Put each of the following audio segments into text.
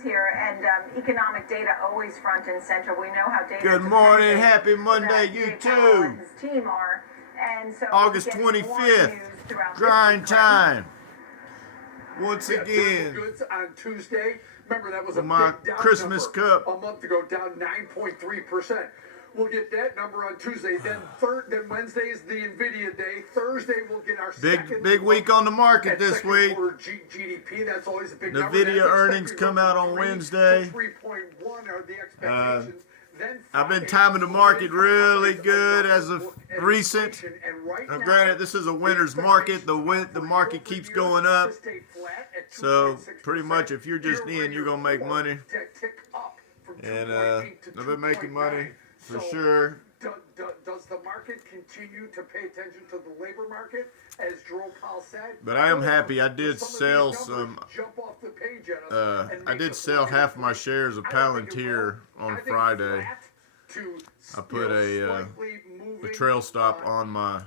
here, and economic data always front and center. We know how data. Good morning, happy Monday, you too. His team are, and so August 25th, grind time. Once again, goods on Tuesday. Remember that was a my big down Christmas number cup a month ago, down 9.3%. We'll get that number on Tuesday. Then Wednesday is the Nvidia day. Thursday we'll get our big week on the market this week. GDP. That's always a big number. Nvidia earnings come out on Wednesday. 3.1 are the expectations. I've been timing the market really good as of recent. Now, granted, this is a winter's market. The market keeps going up. So pretty much, if you're just in, you're gonna make money. And I've been making money for sure. Does the market continue to pay attention to the labor market, as Jerome Powell said? But I am happy. I did sell some. I did sell half of my shares of Palantir on Friday. I put a trail stop on my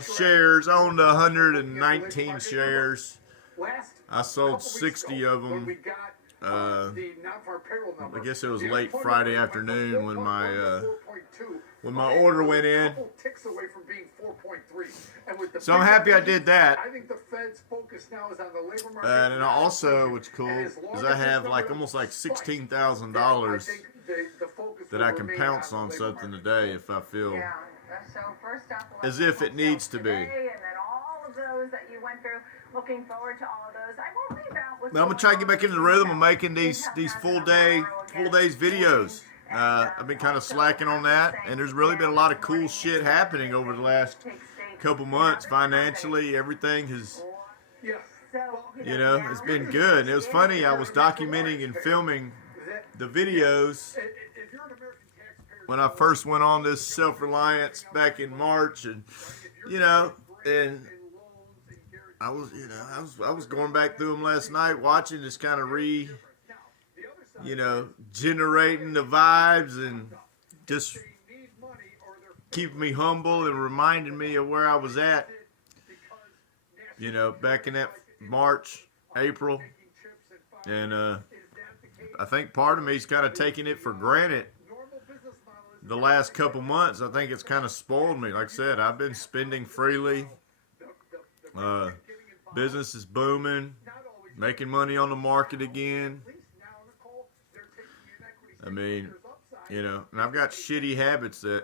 shares. I owned 119 shares. I sold 60 of them. I guess it was late Friday afternoon when my order went in. So I'm happy I did that. And also, what's cool is I have almost $16,000 that I can pounce on something today if I feel as if it needs to be. Looking forward to all of those. I will leave out with. But I'm gonna try to get back into the rhythm of making these full days videos. I've been kind of slacking on that, and there's really been a lot of cool shit happening over the last couple months. Financially, everything has, it's been good. And it was funny. I was documenting and filming the videos when I first went on this Self Reliance back in March, and and I was going back through them last night, watching, just kind of generating the vibes and just keeping me humble and reminding me of where I was at, back in that March, April. And I think part of me is kind of taking it for granted the last couple months. I think it's kind of spoiled me. Like I said, I've been spending freely. Business is booming, making money on the market again. I mean, and I've got shitty habits that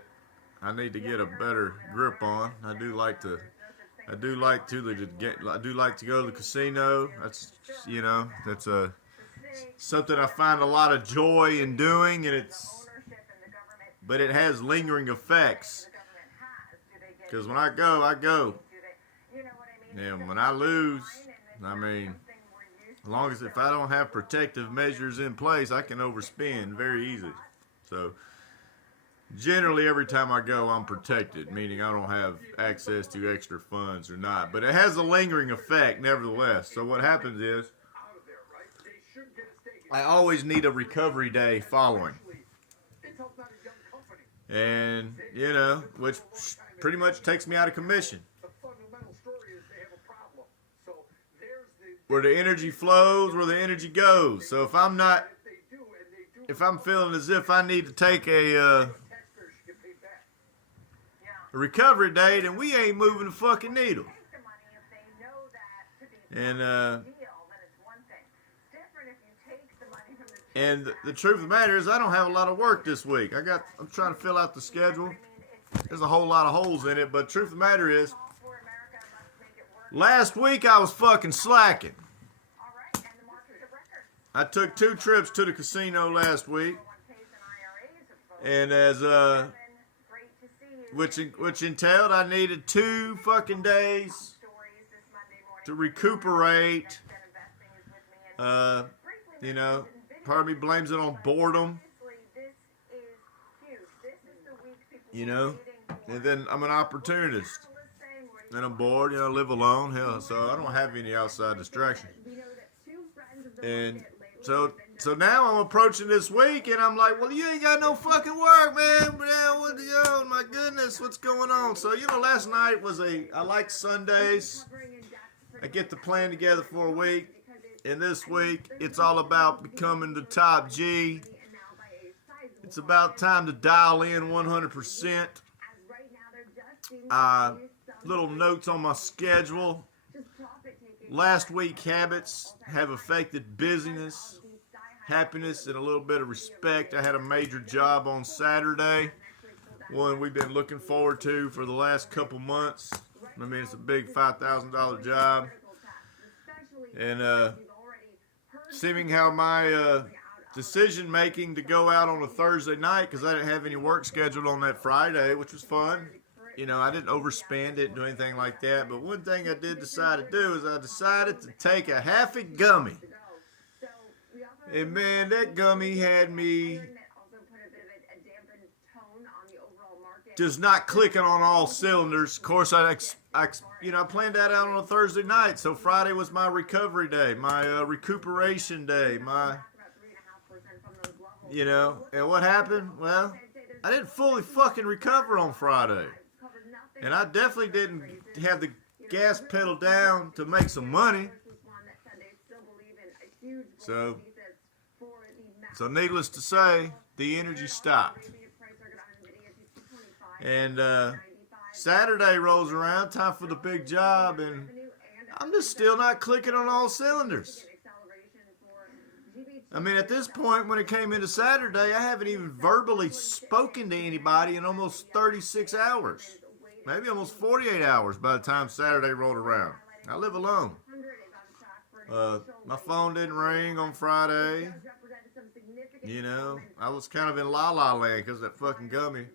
I need to get a better grip on. I do like to go to the casino. That's something I find a lot of joy in doing, and but it has lingering effects. Because when I go. And when I lose, as long as if I don't have protective measures in place, I can overspend very easy. So generally every time I go, I'm protected, meaning I don't have access to extra funds or not. But it has a lingering effect nevertheless. So what happens is I always need a recovery day following. And, which pretty much takes me out of commission. Where the energy flows, where the energy goes. So if I'm feeling as if I need to take a recovery day, then we ain't moving the fucking needle. And the truth of the matter is I don't have a lot of work this week. I'm trying to fill out the schedule. There's a whole lot of holes in it, but the truth of the matter is last week I was fucking slacking. I took 2 trips to the casino last week, and which entailed I needed 2 fucking days to recuperate. Part of me blames it on boredom. And then I'm an opportunist. And I'm bored, I live alone, hell, so I don't have any outside distractions. And so now I'm approaching this week, and I'm like, well, you ain't got no fucking work, man. My goodness, what's going on? So, last night I like Sundays. I get the plan together for a week. And this week, it's all about becoming the top G. It's about time to dial in 100%. Little notes on my schedule. Last week habits have affected busyness, happiness, and a little bit of respect. I had a major job on Saturday, one we've been looking forward to for the last couple months. I mean, it's a big $5,000 job. And seeing how my decision making to go out on a Thursday night, because I didn't have any work scheduled on that Friday, which was fun. You know, I didn't overspend it, do anything like that. But one thing I did decide to do is I decided to take a half a gummy. And man, that gummy had me just not clicking on all cylinders. Of course, I planned that out on a Thursday night. So Friday was my recovery day, my recuperation day, and what happened? Well, I didn't fully fucking recover on Friday. And I definitely didn't have the gas pedal down to make some money. So needless to say, the energy stopped. And Saturday rolls around, time for the big job, and I'm just still not clicking on all cylinders. I mean, at this point, when it came into Saturday, I haven't even verbally spoken to anybody in almost 36 hours. Maybe almost 48 hours by the time Saturday rolled around. I live alone. My phone didn't ring on Friday. You know, I was kind of in la-la land because of that fucking gummy.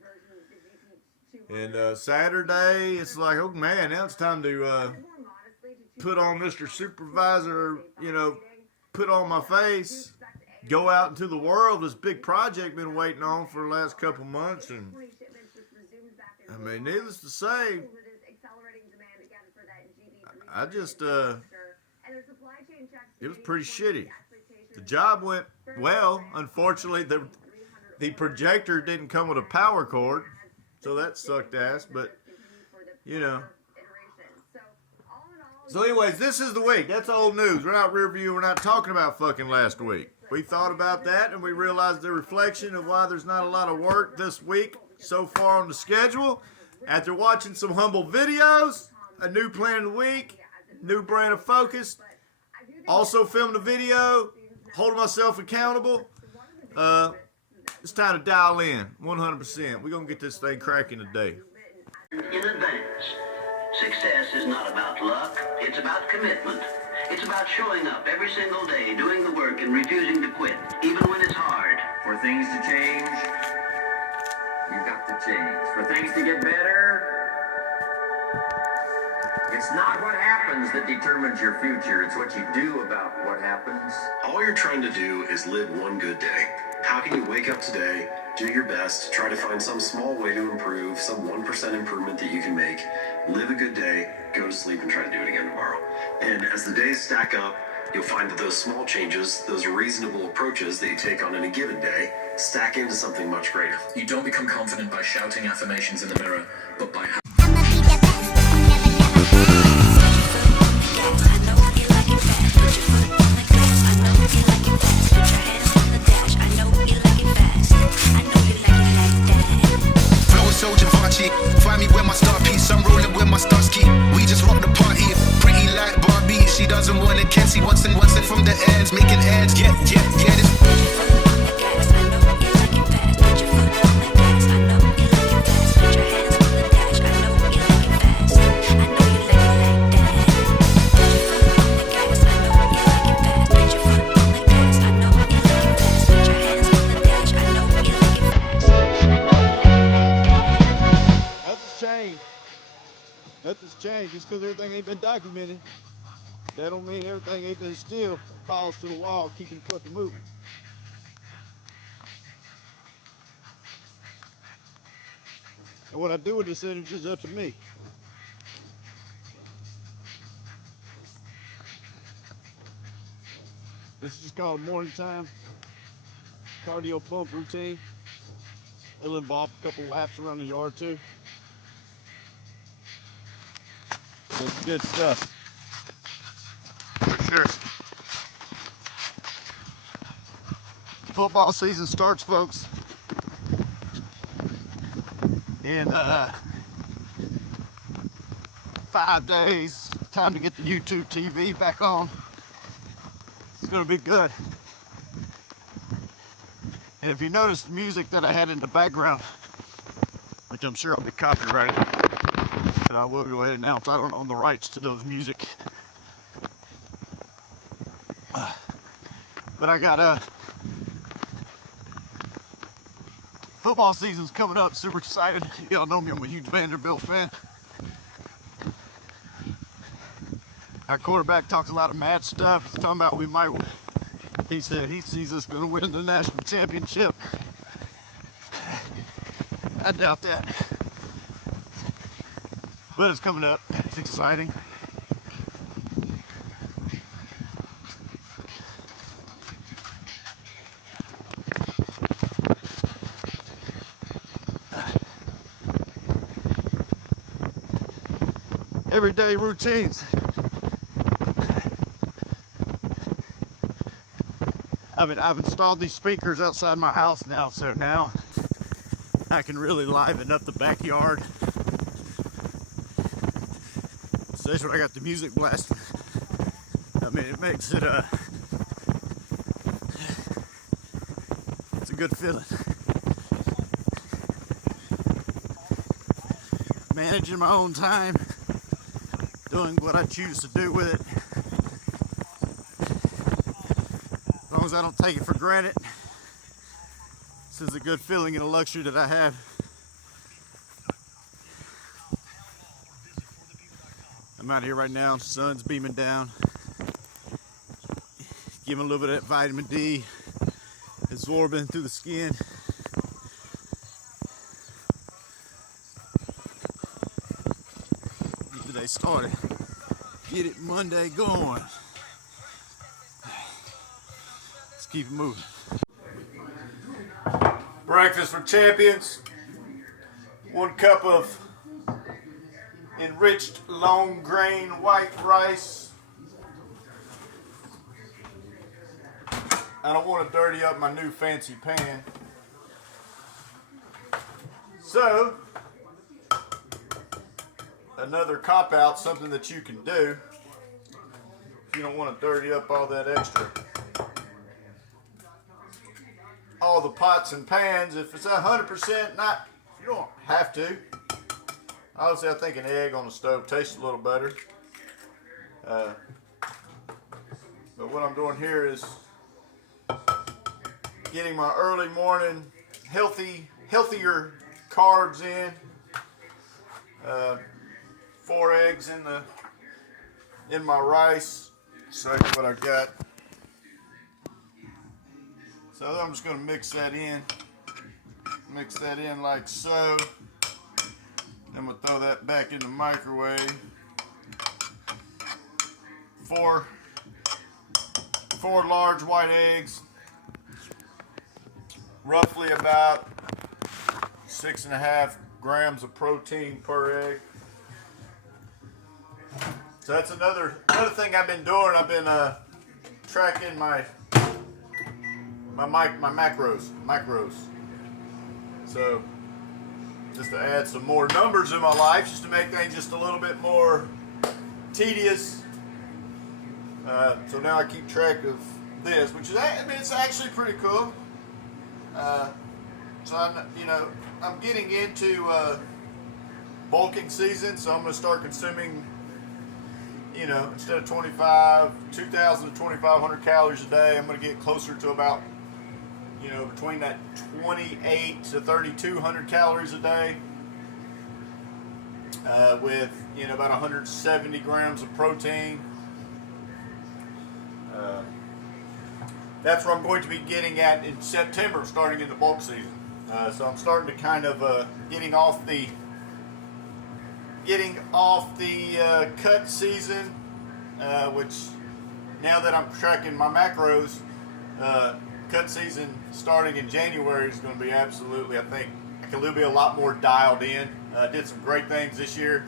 And Saturday, it's like, oh man, now it's time to put on Mr. Supervisor, put on my face, go out into the world. This big project been waiting on for the last couple months, and I mean, needless to say, I just, it was pretty shitty. The job went well. Unfortunately, the projector didn't come with a power cord, so that sucked ass, but, So anyways, this is the week. That's old news. We're not rear view. We're not talking about fucking last week. We thought about that, and we realized the reflection of why there's not a lot of work this week so far on the schedule. After watching some humble videos, a new plan of the week, new brand of focus, also filmed a video, holding myself accountable. It's time to dial in 100%. We're going to get this thing cracking today. In advance, success is not about luck, it's about commitment. It's about showing up every single day, doing the work and refusing to quit, even when it's hard. For things to change, you've got to change. For things to get better, it's not what happens that determines your future. It's what you do about what happens. All you're trying to do is live one good day. How can you wake up today, do your best, try to find some small way to improve, some 1% improvement that you can make, live a good day, go to sleep and try to do it again tomorrow. And as the days stack up, you'll find that those small changes, those reasonable approaches that you take on in a given day, stack into something much greater. You don't become confident by shouting affirmations in the mirror, but by find me with my star piece, I'm rolling with my star ski. We just rock the party, pretty like Barbie. She doesn't want it, can't see once and from the ends, making ends, yeah, this. Nothing's changed. Just because everything ain't been documented, that don't mean everything ain't been still falls to the wall, keeping fucking moving. And what I do with this energy is up to me. This is just called morning time cardio pump routine. It'll involve a couple laps around the yard too. It's good stuff. For sure. Football season starts, folks, in 5 days. Time to get the YouTube TV back on. It's gonna be good. And if you notice the music that I had in the background, which I'm sure I'll be copyrighted, and I will go ahead and announce I don't own the rights to those music. But I got football season's coming up, super excited. Y'all know me, I'm a huge Vanderbilt fan. Our quarterback talks a lot of mad stuff. He's talking about he said he sees us gonna win the national championship. I doubt that. But it's coming up, it's exciting. Everyday routines. I've installed these speakers outside my house now, so now I can really liven up the backyard. Especially when I got the music blasting. I mean, it makes it it's a good feeling. Managing my own time, doing what I choose to do with it. As long as I don't take it for granted. This is a good feeling and a luxury that I have. I'm out here right now, sun's beaming down. Giving a little bit of that vitamin D, absorbing through the skin. Get the day started. Get it Monday going. Let's keep it moving. Breakfast for champions. 1 cup of enriched long grain white rice. I don't want to dirty up my new fancy pan. So, another cop out, something that you can do if you don't want to dirty up all that extra. All the pots and pans, if it's 100% not, you don't have to. Obviously, I think an egg on the stove tastes a little better. But what I'm doing here is getting my early morning healthier carbs in. 4 eggs in my rice. So that's what I got. So I'm just going to mix that in. Mix that in like so. Then we'll throw that back in the microwave. Four large white eggs. Roughly about 6.5 grams of protein per egg. So that's another thing I've been doing. I've been tracking my macros. So just to add some more numbers in my life, just to make things just a little bit more tedious. So now I keep track of this, which is, I mean, it's actually pretty cool. So I'm getting into bulking season, so I'm going to start consuming, instead of 2,000 to 2,500 calories a day, I'm going to get closer to about, between that 28 to 3,200 calories a day, with, about 170 grams of protein. That's where I'm going to be getting at in September, starting in the bulk season. So I'm starting to kind of getting off the cut season, which now that I'm tracking my macros, cut season starting in January is going to be absolutely, I think, I can be a lot more dialed in. Did some great things this year.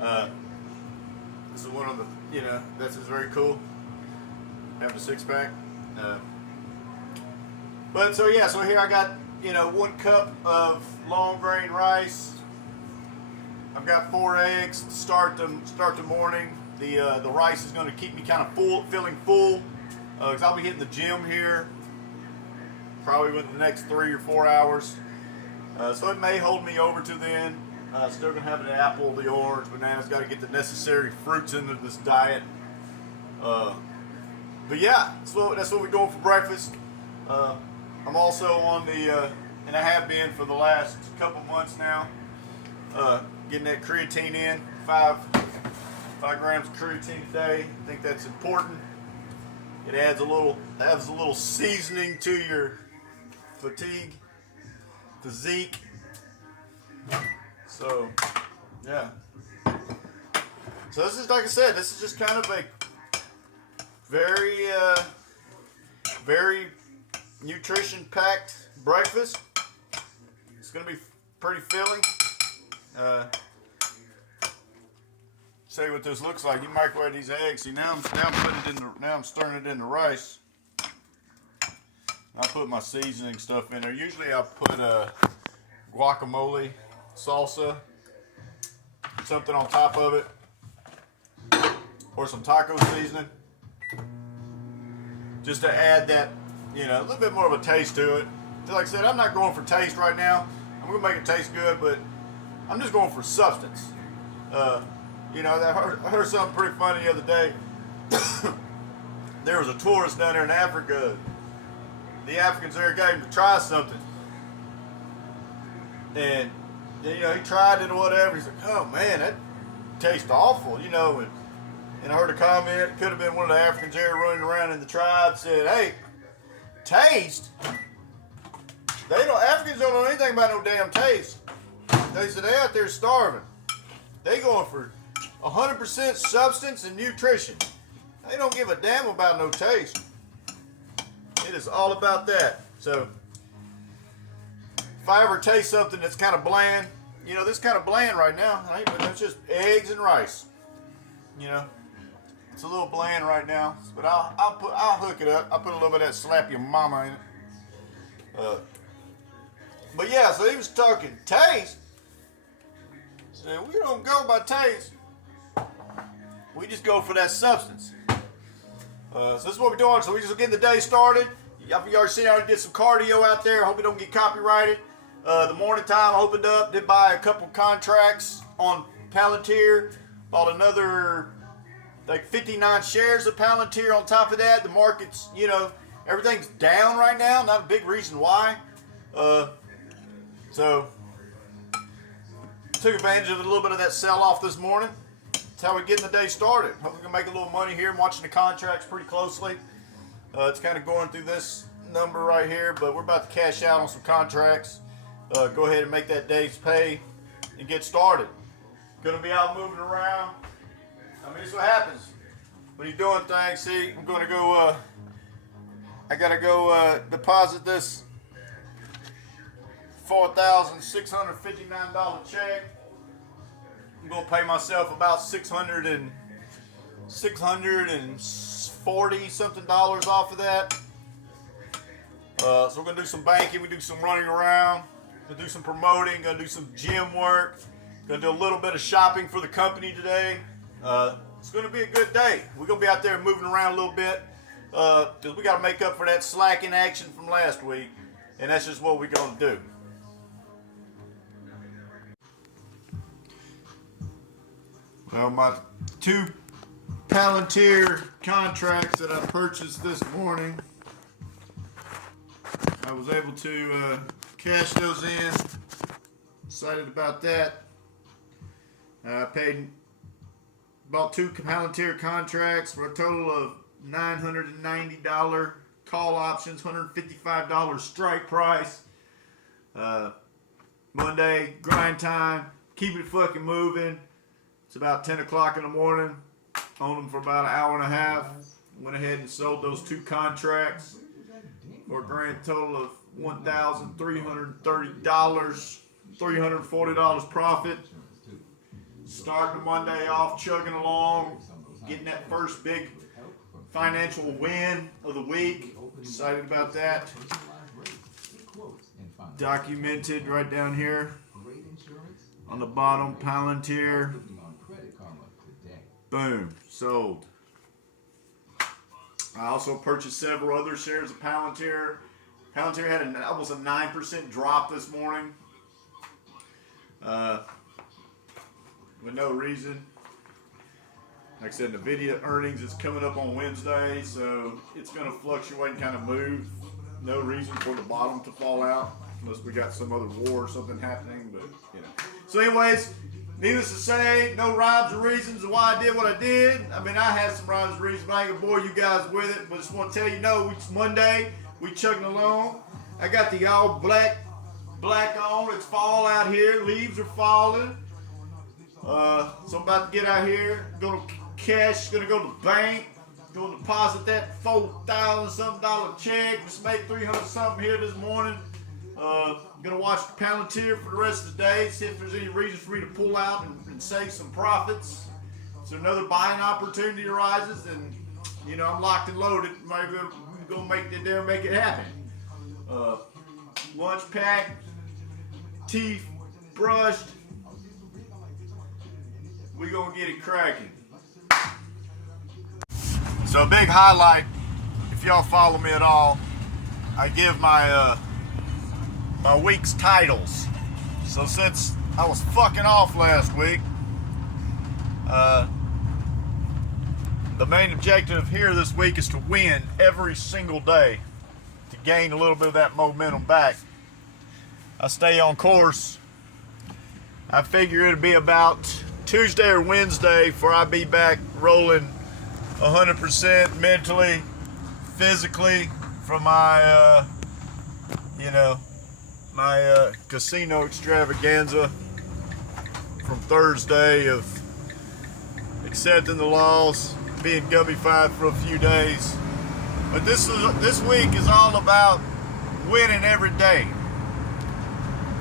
This is one of the, this is very cool. Having a 6-pack. But so yeah, so here I got, 1 cup of long grain rice. I've got 4 eggs to start the morning. The rice is going to keep me kind of full, feeling full, because I'll be hitting the gym here probably within the next 3 or 4 hours. So it may hold me over to then. Still gonna have an apple, the orange, bananas. Got to get the necessary fruits into this diet. But yeah, that's what we're doing for breakfast. I'm also on the, and I have been for the last couple months now, getting that creatine in, 5 grams of creatine a day. I think that's important. It adds a little seasoning to your physique. So, yeah. So this is, like I said, this is just kind of a very, very nutrition-packed breakfast. It's gonna be pretty filling. Show you what this looks like. You microwave these eggs. See, now I'm stirring it in the rice. I put my seasoning stuff in there. Usually I put guacamole, salsa, something on top of it, or some taco seasoning, just to add that, a little bit more of a taste to it. Like I said, I'm not going for taste right now. I'm gonna make it taste good, but I'm just going for substance. I heard something pretty funny the other day. There was a tourist down there in Africa. The Africans there gave him to try something, and he tried it or whatever. He's like, "Oh man, that tastes awful," And I heard a comment. It could have been one of the Africans there running around in the tribe. Said, "Hey, taste? Africans don't know anything about no damn taste. They said they out there starving. They going for 100% substance and nutrition. They don't give a damn about no taste. It is all about that." So if I ever taste something that's kind of bland, this is kind of bland right now. It's just eggs and rice. It's a little bland right now, but I'll hook it up. I'll put a little bit of that slap your mama in it. But yeah, so he was talking taste. Said, we don't go by taste. We just go for that substance. So this is what we're doing. So we're just getting the day started. You already seen I already did some cardio out there. I hope we don't get copyrighted. The morning time I opened up, did buy a couple contracts on Palantir. Bought another like 59 shares of Palantir on top of that. The market's, everything's down right now. Not a big reason why. So took advantage of a little bit of that sell-off this morning. That's how we're getting the day started. Hope we can make a little money here. I'm watching the contracts pretty closely. It's kind of going through this number right here, but we're about to cash out on some contracts. Go ahead and make that day's pay and get started. Gonna be out moving around. This is what happens when you're doing things. See, I'm gonna go, I gotta go deposit this $4,659 check. I'm gonna pay myself about $640 something off of that. So we're gonna do some banking, we do some running around, gonna do some promoting, gonna do some gym work, gonna do a little bit of shopping for the company today. It's gonna be a good day. We're gonna be out there moving around a little bit, because we gotta make up for that slack in action from last week, and that's just what we're gonna do. Well, my 2 Palantir contracts that I purchased this morning, I was able to cash those in. Excited about that. I bought 2 Palantir contracts for a total of $990 call options, $155 strike price. Monday, grind time, keep it fucking moving. It's about 10 o'clock in the morning. Owned them for about an hour and a half. Went ahead and sold those 2 contracts for a grand total of $1,330, $340 profit. Starting the Monday off, chugging along, getting that first big financial win of the week. Excited about that. documented right down here on the bottom. Palantir. Boom, sold. I also purchased several other shares of Palantir. Palantir had almost a 9% drop this morning. With no reason. Like I said, NVIDIA earnings is coming up on Wednesday, so it's going to fluctuate and kind of move. No reason for the bottom to fall out, unless we got some other war or something happening, but, you know. So anyways, needless to say, no rhymes or reasons of why I did what I did. I mean, I had some rhymes and reasons, but I ain't going to bore you guys with it. But just want to tell you, no, it's Monday. We chugging along. I got the all black on. It's fall out here. Leaves are falling. So I'm about to get out here. Going to cash. Going to go to the bank. Going to deposit that $4,000 something check. Just made $300 something here this morning. Gonna watch Palantir for the rest of the day, see if there's any reason for me to pull out and save some profits. So another buying opportunity arises, and you know I'm locked and loaded. Maybe I'm gonna make it there, make it happen. Lunch packed, teeth brushed. We gonna get it cracking. So a big highlight, if y'all follow me at all, I give my my week's titles. So since I was fucking off last week, the main objective here this week is to win every single day to gain a little bit of that momentum back. I stay on course. I figure it'll be about Tuesday or Wednesday before I be back rolling 100% mentally, physically from my my casino extravaganza from Thursday of accepting the loss, being gummified for a few days. But this week is all about winning every day.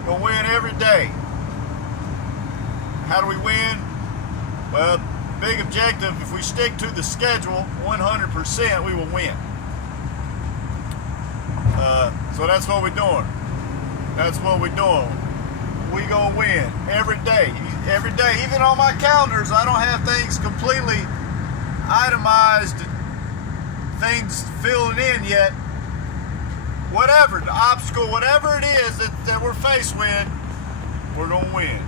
Gonna win every day. How do we win? Well, big objective, if we stick to the schedule 100%, we will win. So that's what we're doing. That's what we're doing. We gonna win every day. Every day, even on my calendars, I don't have things completely itemized, things filling in yet. Whatever, the obstacle, whatever it is that we're faced with, we're gonna win.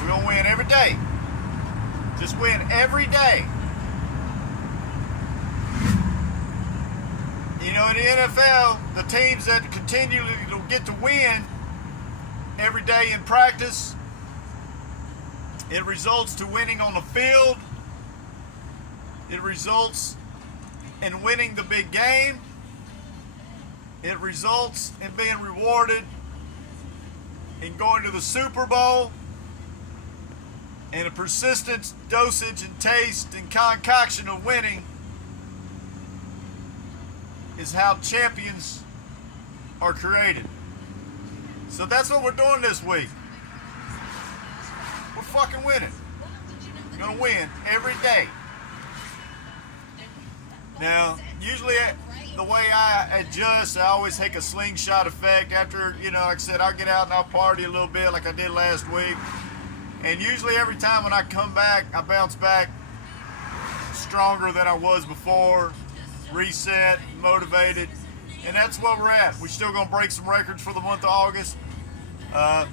We're gonna win every day. Just win every day. You know, in the NFL, the teams that continually get to win every day in practice, it results to winning on the field. It results in winning the big game. It results in being rewarded in going to the Super Bowl. And a persistent dosage and taste and concoction of winning is how champions are created. So that's what we're doing this week. We're fucking winning. We're gonna win every day. Now, usually the way I adjust, I always take a slingshot effect after, you know, like I said, I'll get out and I'll party a little bit like I did last week. And usually every time when I come back, I bounce back stronger than I was before, reset, motivated, and that's where we're at. We're still going to break some records for the month of August, but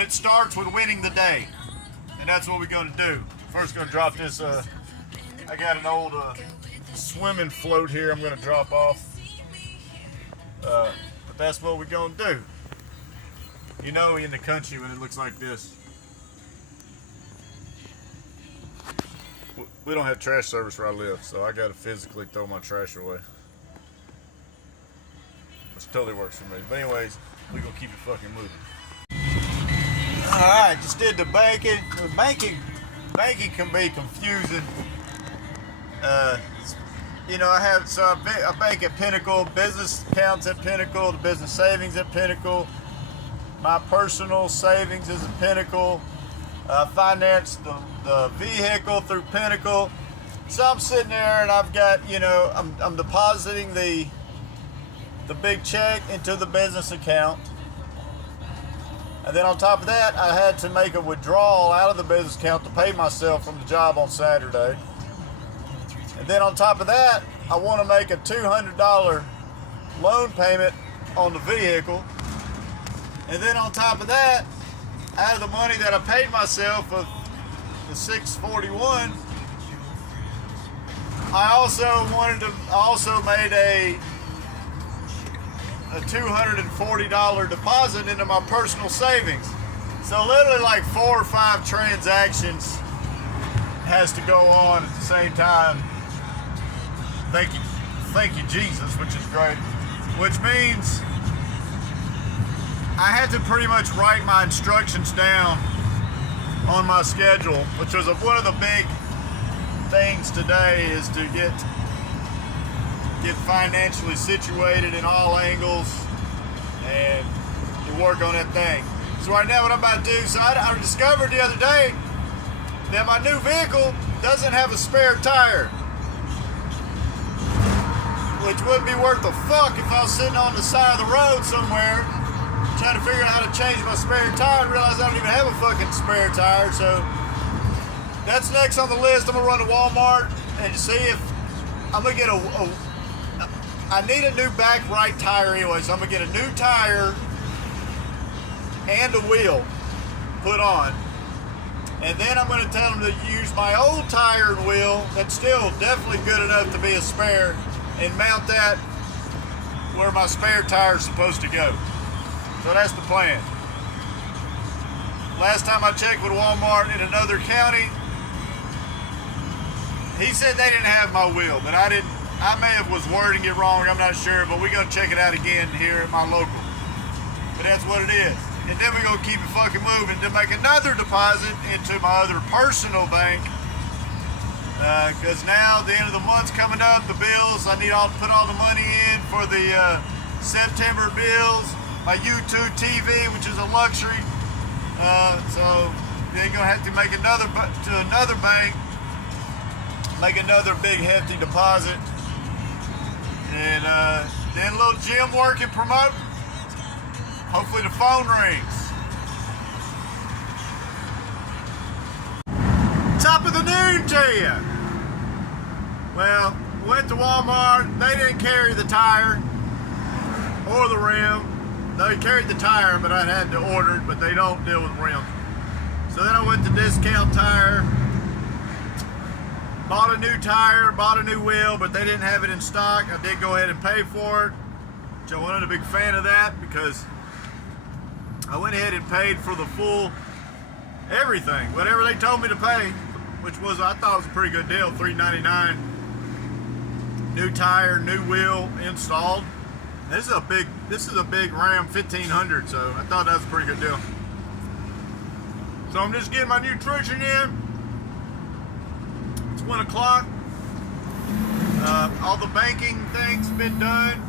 it starts with winning the day, and that's what we're going to do. First going to drop this, I got an old swimming float here I'm going to drop off, but that's what we're going to do. You know, in the country when it looks like this. We don't have trash service where I live, so I gotta physically throw my trash away. Which totally works for me. But anyways, we gonna keep it fucking moving. Alright, just did the banking. Banking can be confusing. You know, I bank at Pinnacle, business accounts at Pinnacle, the business savings at Pinnacle. My personal savings is at Pinnacle. Finance the vehicle through Pinnacle. So I'm sitting there and I've got, you know, I'm depositing the the big check into the business account. And then on top of that, I had to make a withdrawal out of the business account to pay myself from the job on Saturday. And then on top of that, I want to make a $200 loan payment on the vehicle. And then on top of that, out of the money that I paid myself of the $641, I also made a $240 deposit into my personal savings. So literally like 4 or 5 transactions has to go on at the same time. Thank you Jesus, which is great. Which means I had to pretty much write my instructions down on my schedule, which was one of the big things today, is to get financially situated in all angles and to work on that thing. So right now what I'm about to do, so I discovered the other day that my new vehicle doesn't have a spare tire, which wouldn't be worth a fuck if I was sitting on the side of the road somewhere trying to figure out how to change my spare tire and realize I don't even have a fucking spare tire. So that's next on the list. I'm gonna run to Walmart and see if I'm gonna get I need a new back right tire anyway, so I'm gonna get a new tire and a wheel put on. And then I'm gonna tell them to use my old tire and wheel that's still definitely good enough to be a spare, and mount that where my spare tire is supposed to go. So that's the plan. Last time I checked with Walmart in another county, he said they didn't have my wheel, but I may have was wording it wrong, I'm not sure, but we're gonna check it out again here at my local. But that's what it is. And then we're gonna keep it fucking moving to make another deposit into my other personal bank. Because now the end of the month's coming up, the bills, I need to put all the money in for the September bills, my YouTube TV, which is a luxury. So then gonna have to make another bank, make another big hefty deposit, and then a little gym work and promote. Hopefully the phone rings. Top of the noon to you. Well, went to Walmart. They didn't carry the tire or the rim. They carried the tire, but I had to order it, but they don't deal with rims. So then I went to Discount Tire, bought a new tire, bought a new wheel, but they didn't have it in stock. I did go ahead and pay for it, which I wasn't a big fan of that, because I went ahead and paid for the full everything, whatever they told me to pay, which was, I thought it was a pretty good deal, $3.99. New tire, new wheel installed. This is a big Ram 1500, so I thought that was a pretty good deal. So I'm just getting my nutrition in. It's 1 o'clock. All the banking things been done.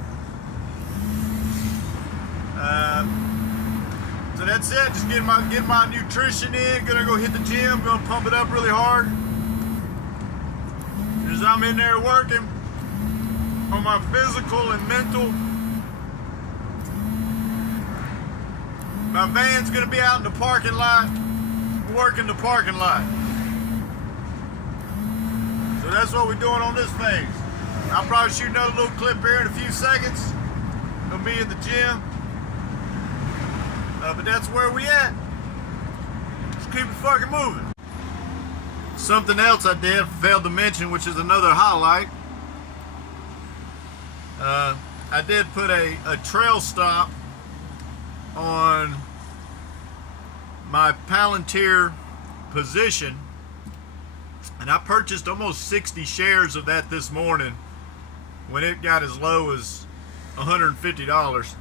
So that's it. Just getting my nutrition in. Gonna go hit the gym. Gonna pump it up really hard. As I'm in there working on my physical and mental. My van's gonna be out in the parking lot, working the parking lot. So that's what we're doing on this phase. I'll probably shoot another little clip here in a few seconds of me in the gym. But that's where we at. Just keep it fucking moving. Something else I failed to mention, which is another highlight. I did put a trail stop on my Palantir position, and I purchased almost 60 shares of that this morning when it got as low as $150.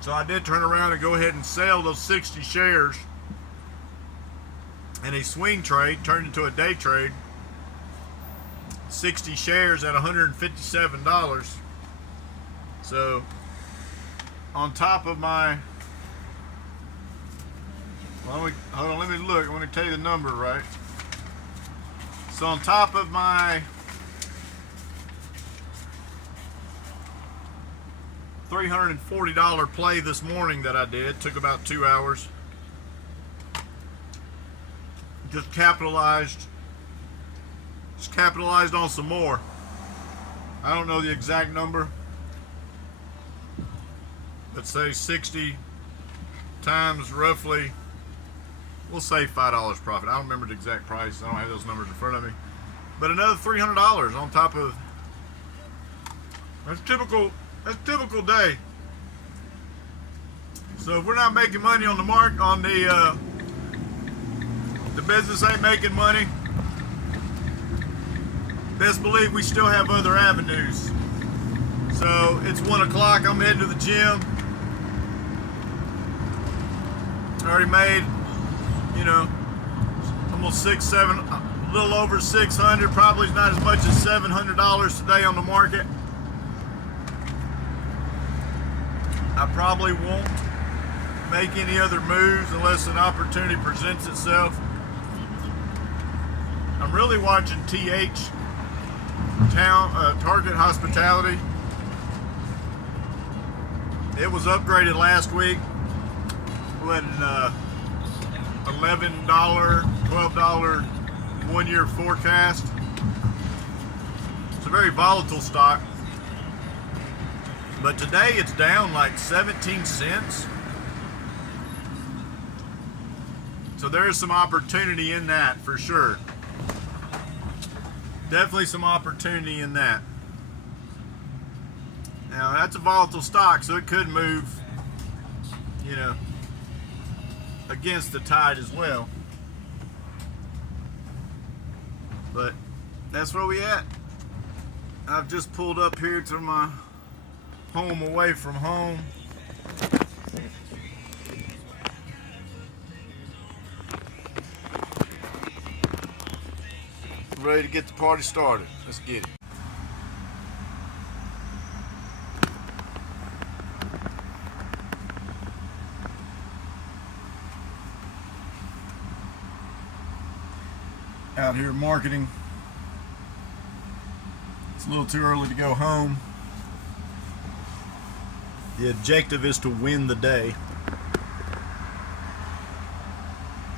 So I did turn around and go ahead and sell those 60 shares in a swing trade, turned into a day trade. 60 shares at $157. So on top of my, hold on, let me look. I want to tell you the number right. So on top of my $340 play this morning that I did. Took about 2 hours. Just capitalized on some more. I don't know the exact number. Let's say 60 times roughly, we'll say $5 profit. I don't remember the exact price. I don't have those numbers in front of me. But another $300 on top of, that's typical day. So if we're not making money on the the business ain't making money, best believe we still have other avenues. So it's 1 o'clock, I'm heading to the gym. I already made, almost 600, a little over 600, probably not as much as $700 today on the market. I probably won't make any other moves unless an opportunity presents itself. I'm really watching Target Hospitality. It was upgraded last week with an $11, $12 1-year forecast. It's a very volatile stock. But today it's down like 17 cents. So there's some opportunity in that for sure. Definitely some opportunity in that. Now that's a volatile stock, so it could move, against the tide as well. But that's where we at. I've just pulled up here to my home away from home. Ready to get the party started. Let's get it. Out here marketing. It's a little too early to go home. The objective is to win the day.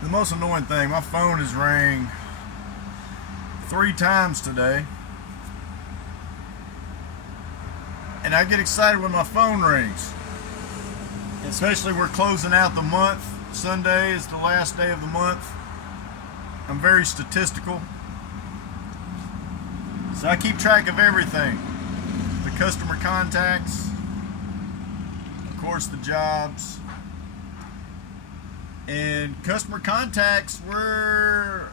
The most annoying thing, my phone has rang 3 times today. And I get excited when my phone rings. Especially we're closing out the month. Sunday is the last day of the month. I'm very statistical. So I keep track of everything. The customer contacts, of course the jobs. And customer contacts were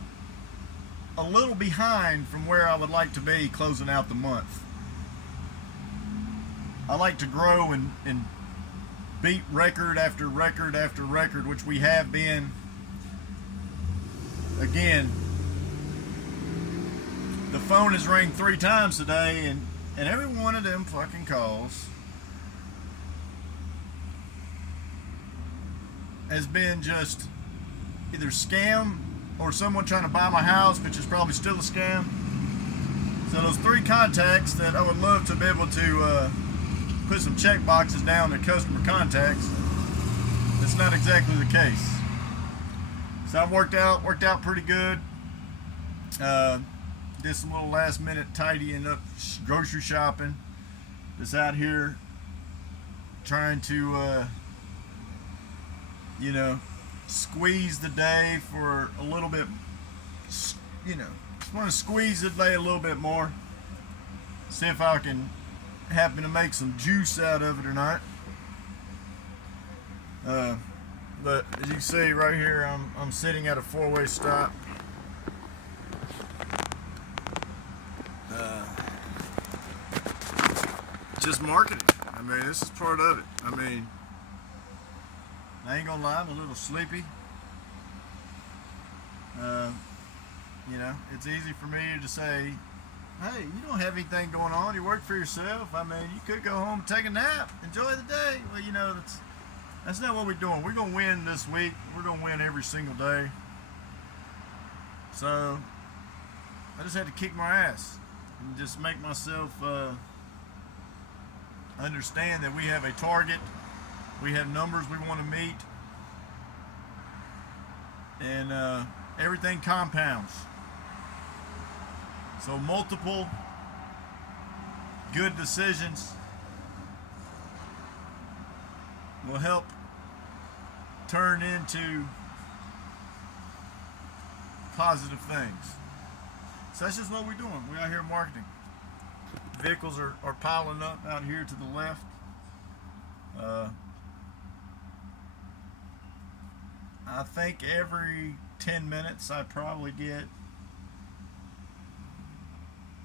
a little behind from where I would like to be closing out the month. I like to grow and beat record after record after record, which we have been. Again, the phone has rang 3 times today, and every one of them fucking calls has been just either scam or someone trying to buy my house, which is probably still a scam. So those 3 contacts that I would love to be able to put some check boxes down to customer contacts, that's not exactly the case. So I've worked out pretty good. Did some little last minute tidying up, grocery shopping. Just out here trying to squeeze the day for a little bit, just want to squeeze the day a little bit more. See if I can happen to make some juice out of it or not. But as you can see right here, I'm sitting at a 4-way stop. Just marketing. I mean, this is part of it. I mean, I ain't gonna lie, I'm a little sleepy. It's easy for me to say, hey, you don't have anything going on. You work for yourself. I mean, you could go home and take a nap, enjoy the day. Well, that's not what we're doing. We're going to win this week. We're going to win every single day. So I just had to kick my ass and just make myself understand that we have a target, we have numbers we want to meet, and everything compounds. So multiple good decisions will help turn into positive things. So that's just what we're doing. We're out here marketing. Vehicles are piling up out here to the left. I think every 10 minutes I probably get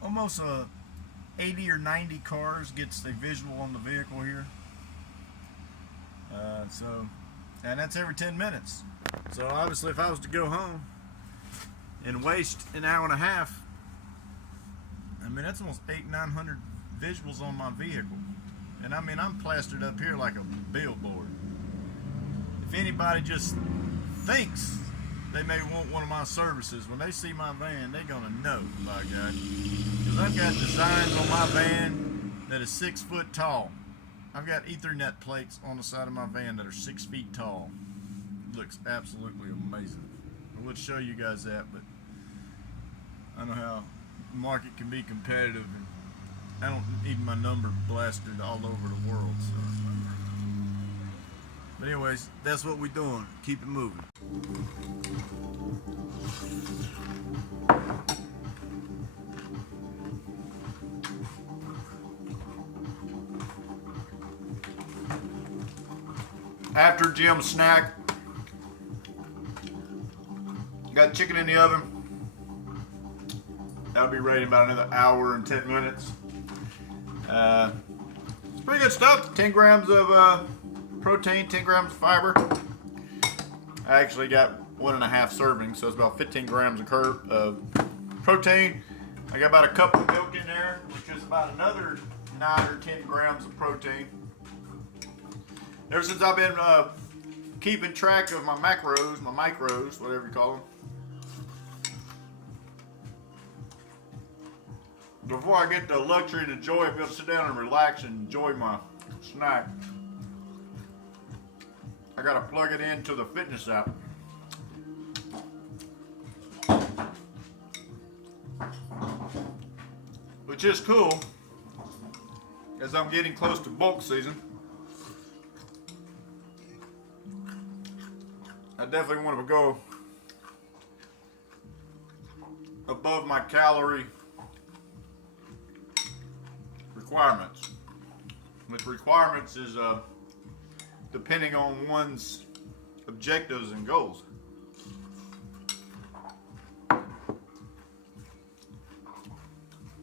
almost 80 or 90 cars gets a visual on the vehicle here. And that's every 10 minutes. So obviously if I was to go home and waste an hour and a half, I mean that's almost 800-900 visuals on my vehicle. And I mean I'm plastered up here like a billboard. If anybody just thinks they may want one of my services, when they see my van, they're gonna know, by God. Because I've got designs on my van that is 6 foot tall. I've got Ethernet plates on the side of my van that are 6 feet tall. It looks absolutely amazing. I would show you guys that, but I know how the market can be competitive, and I don't need my number blasted all over the world. So. But anyways, that's what we're doing. Keep it moving. After gym snack, got chicken in the oven. That'll be ready in about another hour and 10 minutes. It's pretty good stuff. 10 grams of protein, 10 grams of fiber. I actually got 1.5 servings, so it's about 15 grams of protein. I got about a cup of milk in there, which is about another 9 or 10 grams of protein. Ever since I've been keeping track of my macros, my micros, whatever you call them, before I get the luxury and the joy of being able to sit down and relax and enjoy my snack, I gotta plug it into the fitness app. Which is cool, as I'm getting close to bulk season. I definitely want to go above my calorie requirements. With requirements is depending on one's objectives and goals.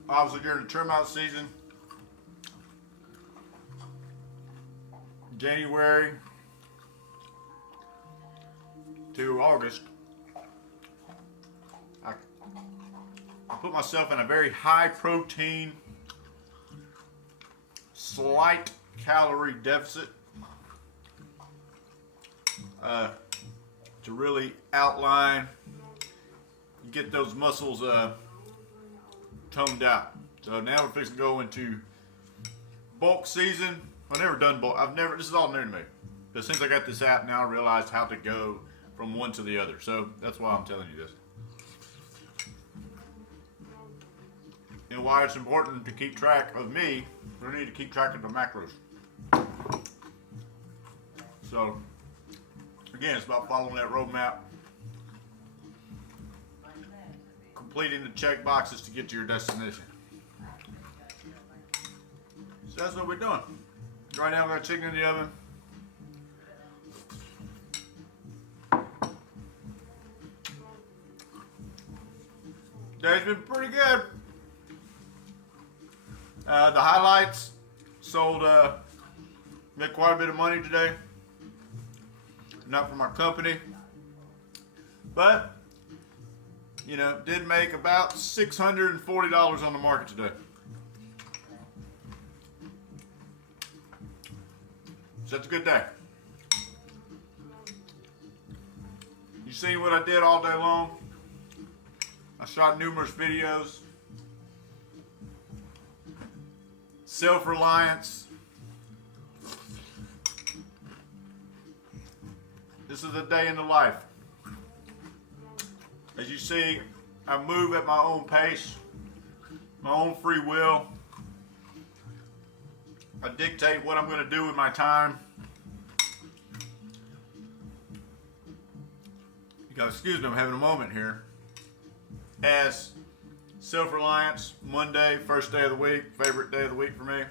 Obviously during the trim out season, January to August, I put myself in a very high protein, slight calorie deficit to really outline, get those muscles toned out. So now we're fixing to go into bulk season. I've never done bulk. This is all new to me. But since I got this app now, I realized how to go from one to the other. So that's why I'm telling you this. And why it's important to keep track of me, we need to keep track of the macros. So again, it's about following that roadmap, completing the check boxes to get to your destination. So that's what we're doing. Right now we got chicken in the oven. Day's been pretty good. The highlights sold, made quite a bit of money today. Not for my company, but you know, did make about $640 on the market today. So that's a good day. You seen what I did all day long? I shot numerous videos. Self-reliance, This is a day in the life. As you see, I move at my own pace, my own free will. I dictate what I'm going to do with my time. You gotta excuse me, I'm having a moment here. As Self Reliance, Monday, first day of the week, favorite day of the week for me.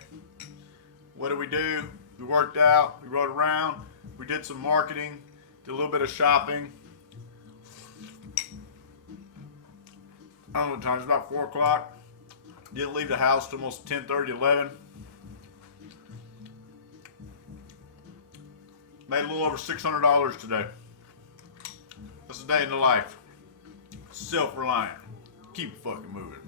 What did we do? We worked out, we rode around, we did some marketing, did a little bit of shopping. I don't know what time, it's about 4 o'clock. Didn't leave the house till almost 10:30, 11. Made a little over $600 today. That's a day in the life. Self-reliant. Keep fucking moving.